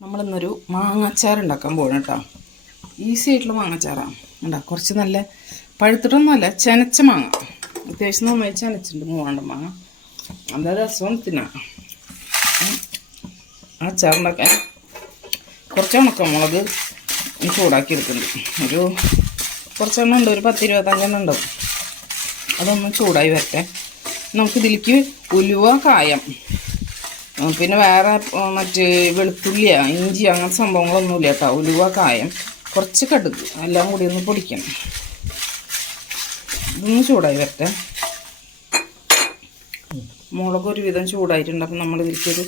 നമ്മളിന്നൊരു മാങ്ങാച്ചാർ ഉണ്ടാക്കാൻ പോകണം കേട്ടോ. ഈസി ആയിട്ടുള്ള മാങ്ങാച്ചാറാണ് ഉണ്ടാ കുറച്ച് നല്ല പഴുത്തിട്ടൊന്നുമല്ല ചെനച്ച മാങ്ങ. അത്യാവശ്യം നന്നായി ചെനച്ചിട്ടുണ്ട് മൂവാണ്ട മാങ്ങ. നല്ല അസുഖം തിന്നാം. ആ ചാറുണ്ടാക്കാൻ കുറച്ച് ഉണക്കമുളക് മുളക് ചൂടാക്കി എടുക്കുന്നുണ്ട് ഒരു കുറച്ചെണ്ണം ഉണ്ട് ഒരു പത്ത് ഇരുപത്തഞ്ചെണ്ണം ഉണ്ടാവും. അതൊന്ന് ചൂടായി വരട്ടെ. നമുക്കിതിലേക്ക് ഉലുവ കായം പിന്നെ വേറെ മറ്റേ വെളുത്തുള്ളിയ ഇഞ്ചി അങ്ങനത്തെ സംഭവങ്ങളൊന്നുമില്ല കേട്ടോ. ഉലുവ കായം. കുറച്ച് കടുക്. എല്ലാം കൂടി ഒന്ന് പൊടിക്കണം. ഇതൊന്ന് ചൂടായി വരട്ടെ. മുളക് ഒരുവിധം ചൂടായിട്ടുണ്ട്. അപ്പം നമ്മൾ ഇതിലേക്കൊരു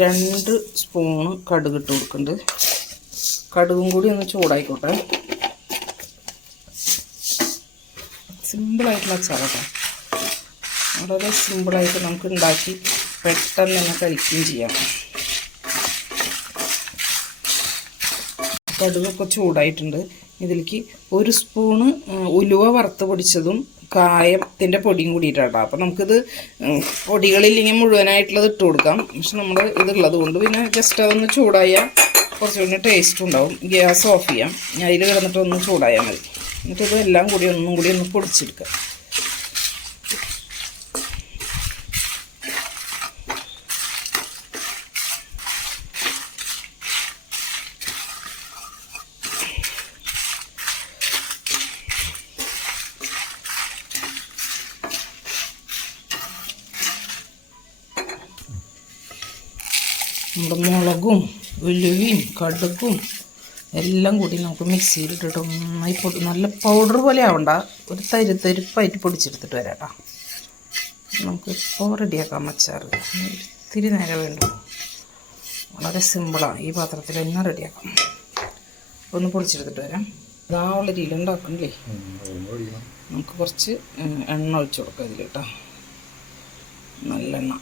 രണ്ട് സ്പൂണ് കടുക് ഇട്ട് കൊടുക്കുന്നുണ്ട്. കടുകും കൂടി ഒന്ന് ചൂടായിക്കോട്ടെ. സിമ്പിളായിട്ടുള്ള അച്ചാറാട്ടോ. വളരെ സിമ്പിളായിട്ട് നമുക്ക് ഉണ്ടാക്കി പെട്ടെന്ന് തന്നെ കഴിക്കുകയും ചെയ്യാം. കടുകൊക്കെ ചൂടായിട്ടുണ്ട്. ഇതിലേക്ക് ഒരു സ്പൂണ് ഉലുവ വറുത്ത് പൊടിച്ചതും കായത്തിന്റെ പൊടിയും കൂടിയിട്ടാട്ടോ. അപ്പം നമുക്കിത് പൊടികളില്ലെങ്കിൽ മുഴുവനായിട്ടുള്ളത് ഇട്ട് കൊടുക്കാം. പക്ഷെ നമ്മൾ ഇതുള്ളത് കൊണ്ട് പിന്നെ ജസ്റ്റ് അതൊന്ന് ചൂടായാൽ കുറച്ചുകൂടി ടേസ്റ്റ് ഉണ്ടാവും. ഗ്യാസ് ഓഫ് ചെയ്യാം. അതിൽ കിടന്നിട്ട് ഒന്ന് ചൂടായാൽ മതി. എന്നിട്ട് ഇതെല്ലാം കൂടി ഒന്നും കൂടി ഒന്ന് പൊടിച്ചെടുക്കാം. നമ്മുടെ മുളകും ഉലുവയും കടുകും എല്ലാം കൂടി നമുക്ക് മിക്സിയിലിട്ടിട്ട് നന്നായി പൊടി നല്ല പൗഡർ പോലെ ആവണ്ട. ഒരു തരി തരിപ്പായിട്ട് പൊടിച്ചെടുത്തിട്ട് വരാം കേട്ടോ നമുക്ക് ഇപ്പോൾ റെഡിയാക്കാം അച്ചാർ ഒത്തിരി നേരം വേണ്ടു. വളരെ സിമ്പിളാണ് ഈ പാത്രത്തിൽ തന്നെ റെഡിയാക്കാം ഒന്ന് പൊടിച്ചെടുത്തിട്ട് വരാം. ഇതാ രീതിയിൽ ഉണ്ടാക്കണ്ടേ? നമുക്ക് കുറച്ച് എണ്ണ ഒഴിച്ചു കൊടുക്കാം ഇതിൽ കേട്ടോ നല്ലെണ്ണ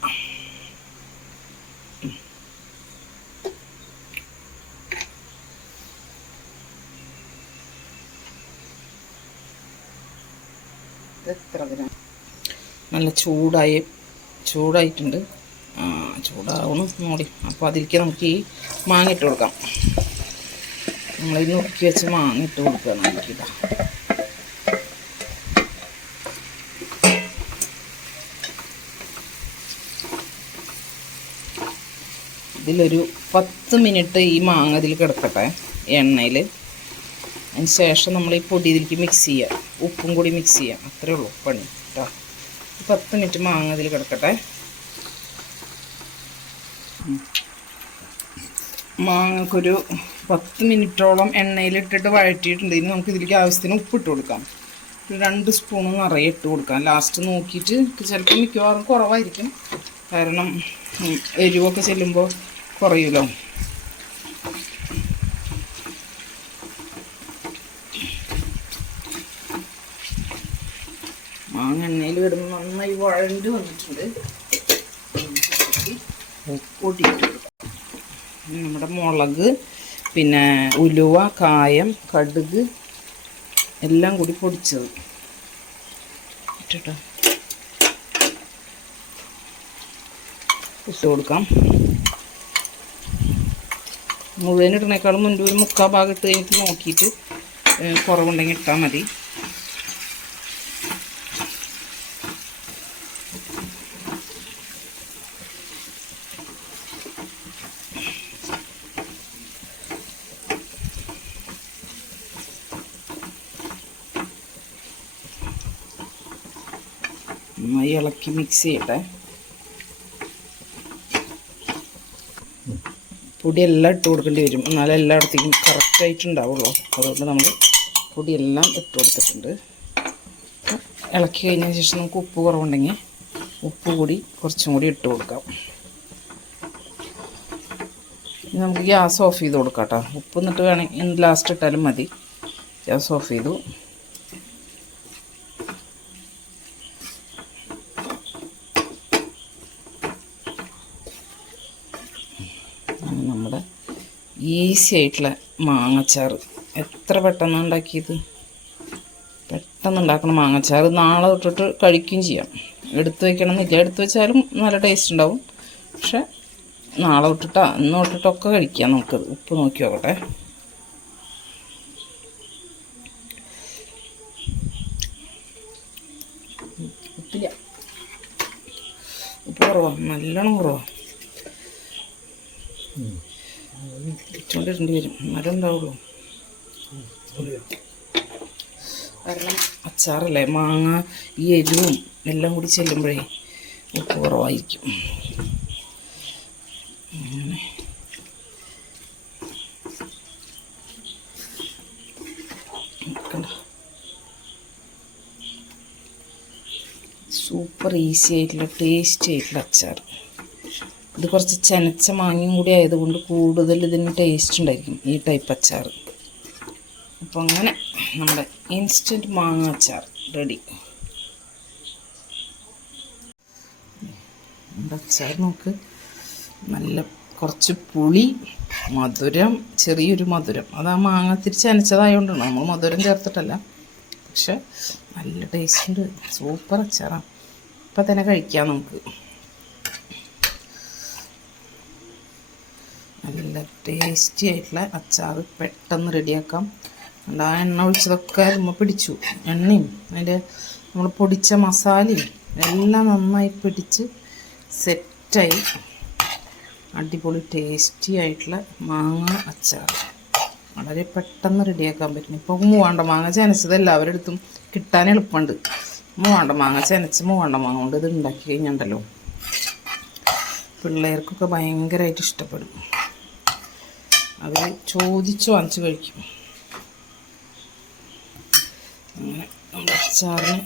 നല്ല ചൂടായി ചൂടായിട്ടുണ്ട്. ചൂടാവണം നോടി അപ്പോൾ അതിലേക്ക് നമുക്ക് ഈ മാങ്ങ ഇട്ട് കൊടുക്കാം. നമ്മൾ ഈ നുറുക്കി വെച്ച് മാങ്ങ ഇട്ട് കൊടുക്കുക നമുക്കിതാ. ഇതിലൊരു പത്ത് മിനിറ്റ് ഈ മാങ്ങ ഇതിൽ കിടക്കട്ടെ എണ്ണയിൽ അതിന് ശേഷം നമ്മൾ ഈ പൊടി ഇതിലേക്ക് മിക്സ് ചെയ്യാം ഉപ്പും കൂടി മിക്സ് ചെയ്യാം അത്രേ ഉള്ളൂ പണി കേട്ടോ പത്ത് മിനിറ്റ് മാങ്ങ ഇതിൽ കിടക്കട്ടെ. മാങ്ങക്കൊരു പത്ത് മിനിറ്റോളം എണ്ണയിലിട്ടിട്ട് ഇനി നമുക്ക് ഇതിലേക്ക് ആവശ്യത്തിന് ഉപ്പിട്ട് കൊടുക്കാം. രണ്ട് സ്പൂൺ നിറയെ ഇട്ട് കൊടുക്കാം. ലാസ്റ്റ് നോക്കിയിട്ട് ചിലപ്പോൾ മിക്കവാറും കുറവായിരിക്കും. കാരണം എരിവൊക്കെ ചെല്ലുമ്പോൾ കുറയുമല്ലോ. മാങ്ങ എണ്ണയിൽ വിടുമ്പോൾ നന്നായി വഴണ്ട് വന്നിട്ടുണ്ട്. പൊടിയിട്ട് നമ്മുടെ മുളക് പിന്നെ ഉലുവ കായം കടുക് എല്ലാം കൂടി പൊടിച്ചത്. ഇട്ടിട്ടോ? ഇട്ട് കൊടുക്കാം. മുഴുവൻ ഇടുന്നേക്കാളും മുൻപ് ഒരു മുക്കാൽ ഭാഗം ഇട്ട് കഴിഞ്ഞിട്ട് നോക്കിയിട്ട് കുറവുണ്ടെങ്കിൽ ഇട്ടാൽ മതി. നന്നായി ഇളക്കി മിക്സ് ചെയ്യട്ടെ. പൊടിയെല്ലാം ഇട്ട് കൊടുക്കേണ്ടി വരും. എന്നാലേ എല്ലായിടത്തേക്കും കറക്റ്റായിട്ടുണ്ടാവുള്ളൂ അതുകൊണ്ട് നമ്മൾ പൊടിയെല്ലാം ഇട്ട് കൊടുത്തിട്ടുണ്ട്. ഇളക്കി കഴിഞ്ഞതിന് ശേഷം നമുക്ക് ഉപ്പ് കുറവുണ്ടെങ്കിൽ ഉപ്പ് കൂടി കുറച്ചും കൂടി ഇട്ട് കൊടുക്കാം. നമുക്ക് ഗ്യാസ് ഓഫ് ചെയ്ത് കൊടുക്കാം കേട്ടോ. ഉപ്പ് എന്നിട്ട് വേണമെങ്കിൽ ലാസ്റ്റ് ഇട്ടാലും മതി. ഗ്യാസ് ഓഫ് ചെയ്തു ആണ് നമ്മുടെ ഈസി ആയിട്ടുള്ള മാങ്ങച്ചാറ്. എത്ര പെട്ടെന്ന് ഉണ്ടാക്കിയത്? പെട്ടെന്ന് ഉണ്ടാക്കണം മാങ്ങച്ചാറ് നാളെ തൊട്ടിട്ട് കഴിക്കുകയും ചെയ്യാം. എടുത്തു എന്നില്ല എടുത്തു വെച്ചാലും നല്ല ടേസ്റ്റ് ഉണ്ടാവും. പക്ഷെ നാളെ തൊട്ടിട്ടാ ഇന്ന് തൊട്ടിട്ടൊക്കെ കഴിക്കാം നമുക്കത്. ഉപ്പ് നോക്കി നോക്കട്ടെ. ഉപ്പില്ല. ഉപ്പ് കുറവാ. നല്ലോണം കുറവാ. ഇട്ടുകൊണ്ടിരേണ്ടി വരും. മരം ഉണ്ടാവുള്ളൂ കാരണം അച്ചാറല്ലേ? മാങ്ങ ഈ എരിവും എല്ലാം കൂടി ചെല്ലുമ്പോഴേ ഉപ്പ് കുറവായിരിക്കും. സൂപ്പർ ഈസി ആയിട്ടുള്ള ടേസ്റ്റി ആയിട്ടുള്ള അച്ചാർ ഇത് കുറച്ച് ചെനച്ച മാങ്ങയും കൂടി ആയതുകൊണ്ട് കൂടുതൽ ഇതിന് ടേസ്റ്റ് ഉണ്ടായിരിക്കും ഈ ടൈപ്പ് അച്ചാർ. അപ്പോൾ അങ്ങനെ നമ്മുടെ ഇൻസ്റ്റന്റ് മാങ്ങ അച്ചാർ റെഡി അച്ചാർ നമുക്ക് നല്ല കുറച്ച് പുളി മധുരം ചെറിയൊരു മധുരം. അത് ആ മാങ്ങ തിരിച്ച് അനച്ചതായതുകൊണ്ടാണ് നമ്മൾ മധുരം ചേർത്തിട്ടല്ല. പക്ഷെ നല്ല ടേസ്റ്റ് ഉണ്ട്. സൂപ്പർ അച്ചാറാണ് ഇപ്പം തന്നെ കഴിക്കാം നമുക്ക് നല്ല ടേസ്റ്റി ആയിട്ടുള്ള അച്ചാർ പെട്ടെന്ന് റെഡിയാക്കാം. അല്ല ആ എണ്ണ ഒഴിച്ചതൊക്കെ നമ്മൾ പിടിച്ചു. എണ്ണയും അതിന്റെ നമ്മൾ പൊടിച്ച മസാലയും എല്ലാം നന്നായി പിടിച്ച് സെറ്റായി. അടിപൊളി ടേസ്റ്റി ആയിട്ടുള്ള മാങ്ങ അച്ചാർ വളരെ പെട്ടെന്ന് റെഡിയാക്കാൻ പറ്റും. ഇപ്പോൾ മൂവാണ്ട മാങ്ങ ചനച്ചത് എല്ലാവരുടെ അടുത്തും കിട്ടാൻ എളുപ്പമുണ്ട്. മൂവാണ്ട മാങ്ങ ചനച്ച് മൂവാണ്ട മാങ്ങ കൊണ്ട് ഇത് ഉണ്ടാക്കി കഴിഞ്ഞുണ്ടല്ലോ പിള്ളേർക്കൊക്കെ ഭയങ്കരമായിട്ട് ഇഷ്ടപ്പെടും. അവർ ചോദിച്ച് വാങ്ങിച്ച് കഴിക്കും. അങ്ങനെ അച്ചാറിന്